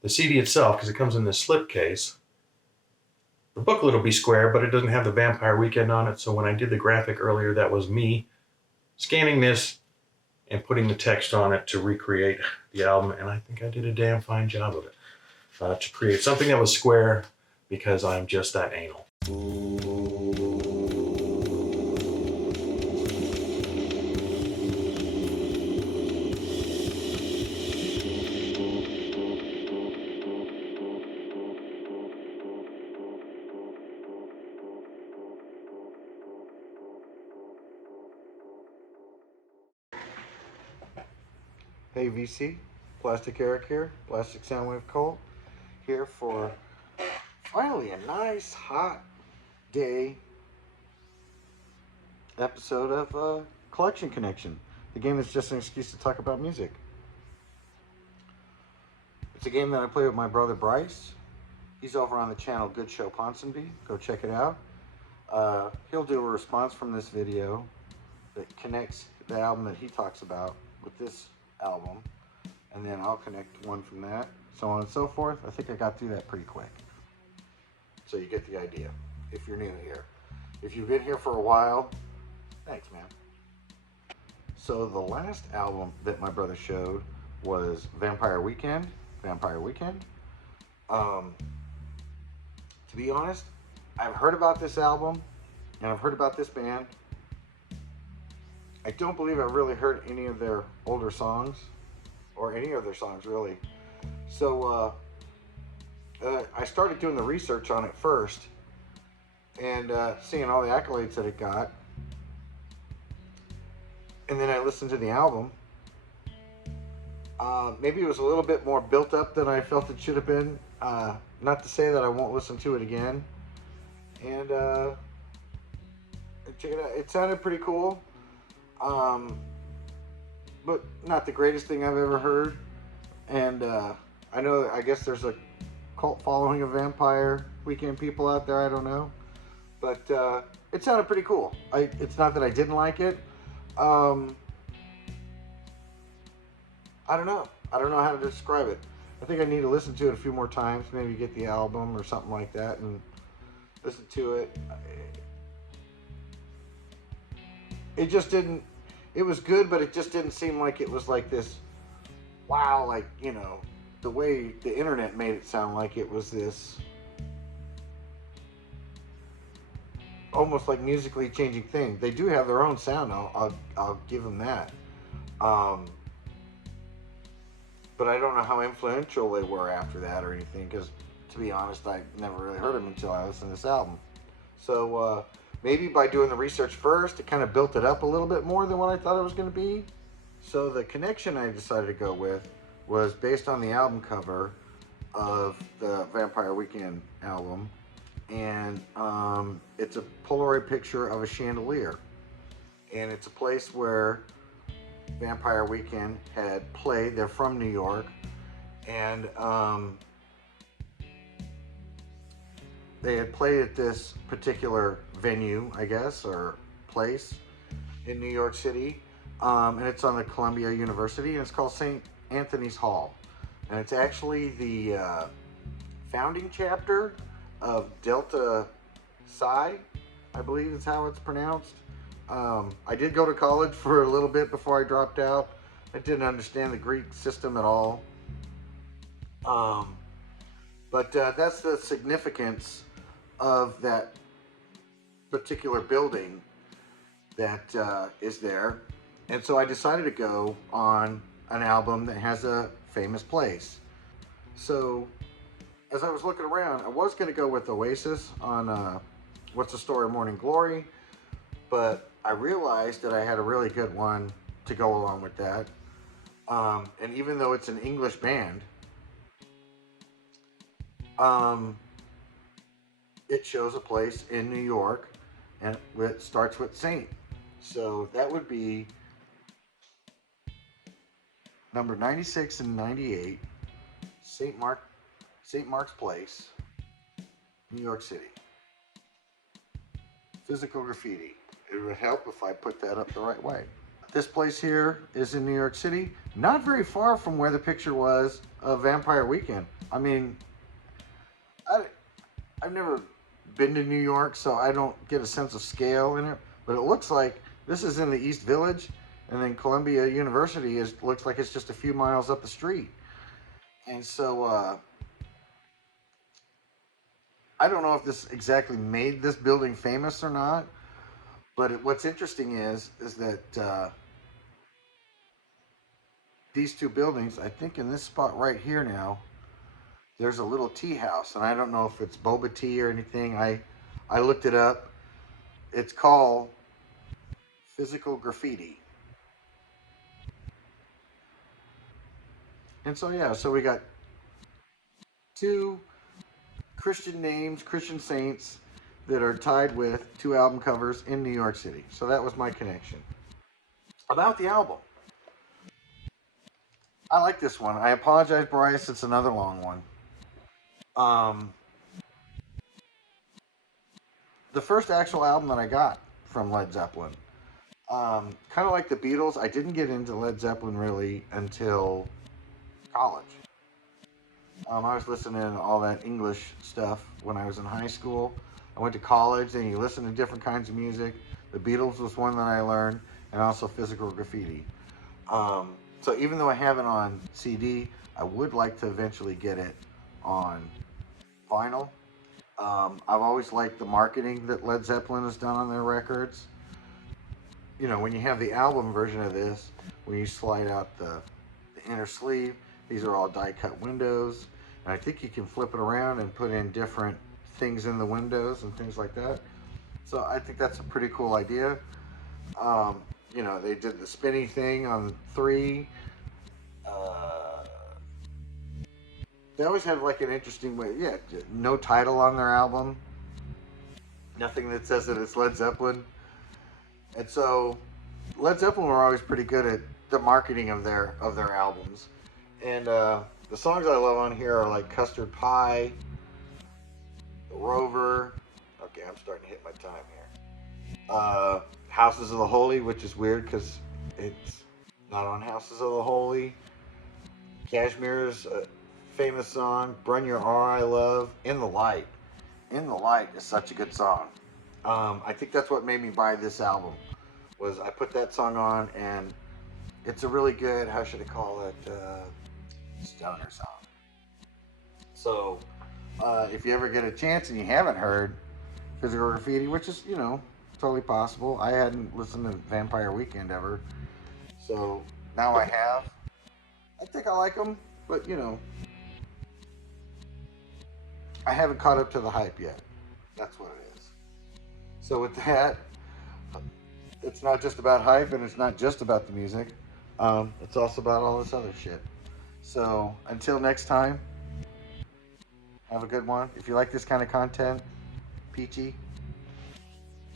The CD itself, because it comes in this slip case, the booklet will be square, but it doesn't have the Vampire Weekend on it. So when I did the graphic earlier, that was me scanning this and putting the text on it to recreate the album. And I think I did a damn fine job of it, to create something that was square because I'm just that anal. Hey VC, Plastic Eric here, Plastic Soundwave Cole, here for finally a nice hot day episode of Collection Connection, the game that's just an excuse to talk about music. It's a game that I play with my brother Bryce. He's over on the channel Good Show Ponsonby. Go check it out. He'll do a response from this video that connects the album that he talks about with this album, and then I'll connect one from that, so on and so forth. I think I got through that pretty quick. So you get the idea, if you're new here. If you've been here for a while, thanks, man. So the last album that my brother showed was Vampire Weekend. To be honest, I've heard about this album, and I've heard about this band. I don't believe I really heard any of their older songs, or any of their songs really. So I started doing the research on it first, and seeing all the accolades that it got, and then I listened to the album. Maybe it was a little bit more built up than I felt it should have been. Not to say that I won't listen to it again. And check it out. It sounded pretty cool. But not the greatest thing I've ever heard. And I guess there's a cult following of Vampire Weekend people out there, I don't know. But it sounded pretty cool. It's not that I didn't like it. I don't know. I don't know how to describe it. I think I need to listen to it a few more times, maybe get the album or something like that and listen to it. It just didn't, it was good, but it just didn't seem like it was like this, wow, like, you know, the way the internet made it sound like it was this almost like musically changing thing. They do have their own sound, I'll give them that. But I don't know how influential they were after that or anything, because to be honest, I never really heard them until I listened to this album. So maybe by doing the research first, it kind of built it up a little bit more than what I thought it was going to be. So the connection I decided to go with was based on the album cover of the Vampire Weekend album, and it's a Polaroid picture of a chandelier, and it's a place where Vampire Weekend had played. They're from New York, and they had played at this particular venue, I guess, or place in New York City, and it's on the Columbia University, and it's called St. Anthony's Hall, and it's actually the founding chapter of Delta Psi, I believe is how it's pronounced. I did go to college for a little bit before I dropped out. I didn't understand the Greek system at all. But that's the significance of that particular building that is there. And so I decided to go on an album that has a famous place. So as I was looking around, I was going to go with Oasis on What's the Story of Morning Glory, but I realized that I had a really good one to go along with that. And even though it's an English band, it shows a place in New York, and it starts with Saint. So that would be number 96 and 98, St. Mark's Place, New York City. Physical graffiti. It would help if I put that up the right way. This place here is in New York City, not very far from where the picture was of Vampire Weekend. I mean, I've never been to New York, so I don't get a sense of scale in it. But it looks like this is in the East Village, and then Columbia University looks like it's just a few miles up the street. And so I don't know if this exactly made this building famous or not. But what's interesting is that these two buildings, I think in this spot right here now, there's a little tea house, and I don't know if it's boba tea or anything. I looked it up. It's called Physical Graffiti. And so yeah, so we got two Christian names, Christian saints that are tied with two album covers in New York City. So that was my connection. About the album. I like this one. I apologize, Bryce. It's another long one. The first actual album that I got from Led Zeppelin, kind of like the Beatles, I didn't get into Led Zeppelin really until college. I was listening to all that English stuff when I was in high school. I went to college, and you listen to different kinds of music. The Beatles was one that I learned, and also Physical Graffiti. So even though I have it on CD, I would like to eventually get it on vinyl. I've always liked the marketing that Led Zeppelin has done on their records. You know, when you have the album version of this, when you slide out the inner sleeve, these are all die-cut windows. And I think you can flip it around and put in different things in the windows and things like that. So I think that's a pretty cool idea. You know, they did the spinny thing on 3. They always have like an interesting way. Yeah, no title on their album. Nothing that says that it's Led Zeppelin. And so Led Zeppelin were always pretty good at the marketing of their albums. And the songs I love on here are like Custard Pie, The Rover. Okay, I'm starting to hit my time here. Houses of the Holy, which is weird because it's not on Houses of the Holy. Kashmir's famous song, Brun Your R I Love, In the Light. In the Light is such a good song. I think that's what made me buy this album, was I put that song on, and it's a really good, how should I call it, stoner song. So if you ever get a chance and you haven't heard Physical Graffiti, which is, you know, totally possible. I hadn't listened to Vampire Weekend ever, so now I have. I think I like them, but you know, I haven't caught up to the hype yet. That's what it is. So with that, it's not just about hype, and it's not just about the music. It's also about all this other shit. So until next time, have a good one. If you like this kind of content, peachy.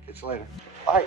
Catch you later. Bye.